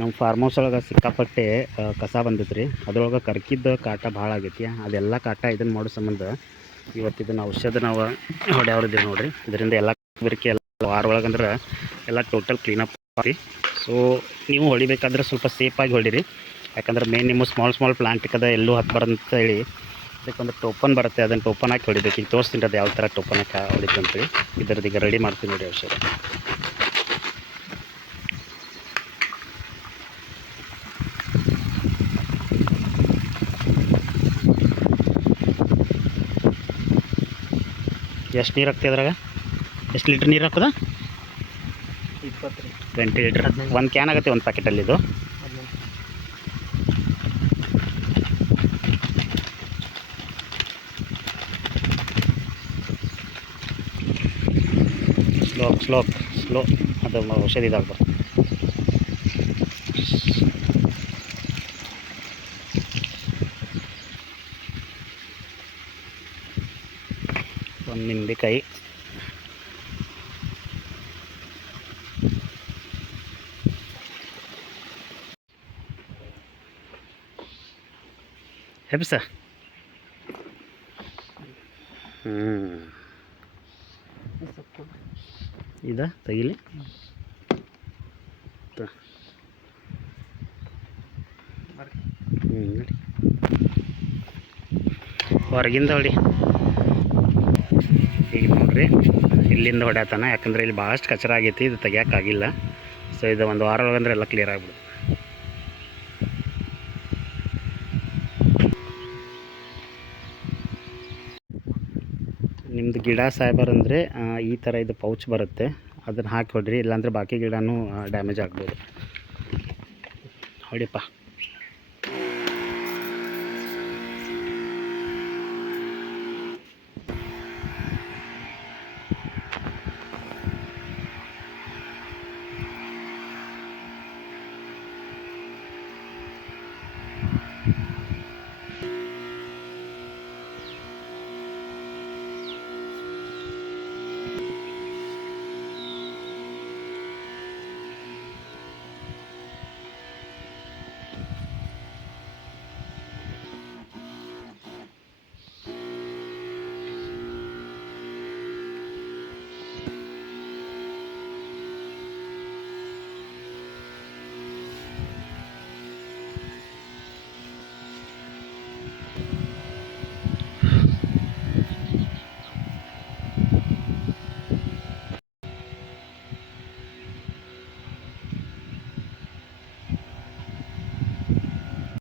ನಮ್ಮ farm house ಒಳಗೆ ಸಿಕ್ಕಾಪಟ್ಟೆ ಕಸ ಬಂದೈತ್ರಿ. ಅದ್ರೊಳಗೆ ಕರ್ಕಿದ್ದ ಕಾಟ ಭಾಳ ಆಗೈತಿ. ಅದೆಲ್ಲ ಕಾಟ ಇದನ್ನು ಮಾಡೋ ಸಂಬಂಧ ಇವತ್ತು ಇದನ್ನು ಔಷಧ ನಾವು ಹೊಡ್ಯಾವ್ರಿದ್ದೀವಿ ನೋಡಿರಿ. ಇದರಿಂದ ಎಲ್ಲ ಬೆರಕೆ ಎಲ್ಲ ವಾರ ಒಳಗಂದ್ರೆ ಎಲ್ಲ ಟೋಟಲ್ ಕ್ಲೀನಪ್ ಆಗಿ. ಸೊ ನೀವು ಹೊಡಿಬೇಕಾದ್ರೆ ಸ್ವಲ್ಪ ಸೇಫಾಗಿ ಹೊಡಿರಿ. ಯಾಕಂದ್ರೆ ಮೇನ್ ನಿಮ್ಮ ಸ್ಮಾಲ್ ಪ್ಲಾಂಟಿಗೆ ಎಲ್ಲೂ ಹತ್ಬಾರ್ದು ಅಂತ ಹೇಳಿ ಅದಕ್ಕೊಂದು ಟೋಪನ್ ಬರುತ್ತೆ. ಅದನ್ನು ಟೋಪನ್ ಹಾಕಿ ಹೊಡಿಬೇಕು. ಈಗ ತೋರಿಸ್ತೀನಿ ಅದು ಯಾವ ಥರ ಟೋಪನ್ ಹಾಕಿ ಹೊಡಿತು ಅಂತೇಳಿ. ಇದರದ್ದು ಈಗ ರೆಡಿ ಮಾಡ್ತೀನಿ ನೋಡಿ ಔಷಧ. ಎಷ್ಟು ನೀರು ಹಾಕ್ತಿ ಅದ್ರಾಗ? ಎಷ್ಟು ಲೀಟ್ರ್ ನೀರು ಹಾಕೋದ? 20 ಲೀಟ್ರ್. ಒಂದು ಕ್ಯಾನ್ ಆಗುತ್ತೆ ಒಂದು ಪ್ಯಾಕೆಟಲ್ಲಿ ಇದು. ಸ್ಲೋ ಅದು ಔಷಧಿ ಇದಾಗ್ಬಾರ್ದು. ಒಂದು ನಿಂಬೆಕಾಯಿ, ಹೆಬ್ಸ ಇದ ತೆಗಿಲಿ. ನೋಡಿ ಹೊರಗಿಂದ ಹೊಡಿ. ಈಗ ನೋಡ್ರಿ ಇಲ್ಲಿಂದ ಹೊಡ್ಯಾತಾನ. ಯಾಕಂದರೆ ಇಲ್ಲಿ ಭಾಳಷ್ಟು ಕಚರ ಆಗೈತಿ, ಇದು ತೆಗಿಯೋಕ್ಕಾಗಿಲ್ಲ. ಸೊ ಇದು ಒಂದು ವಾರ ಒಳಗಂದ್ರೆ ಎಲ್ಲ ಕ್ಲಿಯರ್ ಆಗ್ಬಿಡುತ್ತೆ. ನಿಮ್ಮದು ಗಿಡ ಸಾಯ್ಬಾರ್ ಅಂದರೆ ಈ ಥರ ಇದು ಪೌಚ್ ಬರುತ್ತೆ, ಅದನ್ನು ಹಾಕಿ ಹೊಡ್ರಿ. ಇಲ್ಲಾಂದರೆ ಬಾಕಿ ಗಿಡನೂ ಡ್ಯಾಮೇಜ್ ಆಗ್ಬೋದು. ಹೊಡಿಯಪ್ಪ.